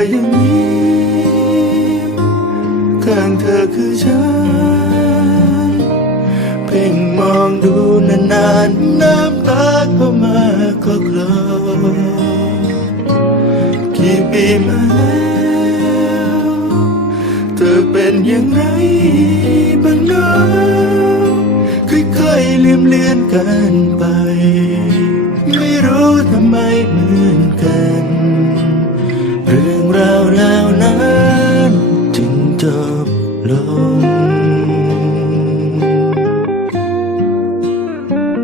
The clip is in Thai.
อยังยิ้มข้างเธอคือฉัน เพ่งมองดูนานๆน้ำตาก็มาก็คลอกี่ปีมาแล้วเธอเป็นอย่างไรบ้างเนาะค่อยๆลืมเลือนกันไป ไม่รู้ทำไม